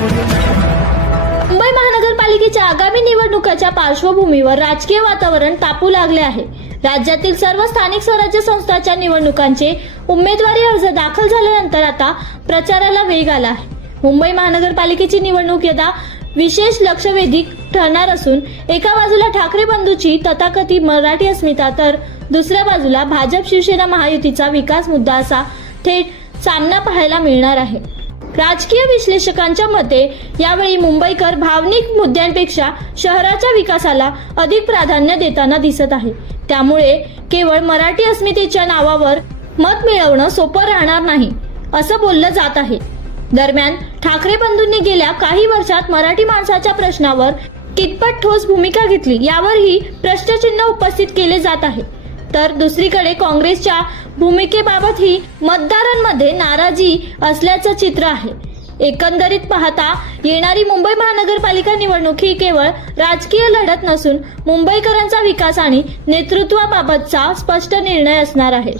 मुंबई महानगरपालिकेच्या आगामी निवडणुकाच्या पार्श्वभूमीवर राजकीय वातावरण तापू लागले आहे। राज्यातील सर्व स्थानिक स्वराज्य संस्थांच्या निवडणुकांचे उमेदवारी अर्ज दाखल झाल्यानंतर आता प्रचाराला वेग आला आहे। मुंबई महानगरपालिकेची निवडणूक यदा विशेष लक्षवेधी ठरणार असून एका बाजूला ठाकरे बंधूची तथाकथित मराठी अस्मिता तर दुसऱ्या बाजूला भाजप शिवसेना महायुतीचा विकास मुद्दा असा थेट सामना पाहायला मिळणार आहे। राजकीय विश्लेषकांच्या मते यावेळी मुंबईकर भावनिक मुद्द्यांपेक्षा शहराच्या विकासाला अधिक प्राधान्य देताना दिसत आहे। त्यामुळे केवळ मराठी अस्मितेच्या नावावर मत मिळवणं सोपं राहणार नाही असं बोललं जात आहे। दरम्यान ठाकरे बंधूंनी गेल्या काही वर्षात मराठी माणसाच्या प्रश्नावर कितपत ठोस भूमिका घेतली यावरही प्रश्नचिन्ह उपस्थित केले जात आहे। तर दुसरीकडे काँग्रेसच्या भूमिकेबाबतही मतदारांमध्ये नाराजी असल्याचं चित्र आहे। एकंदरीत पाहता येणारी मुंबई महानगरपालिका निवडणूक ही केवळ राजकीय लढत नसून मुंबईकरांचा विकास आणि नेतृत्वाबाबतचा स्पष्ट निर्णय असणार आहे।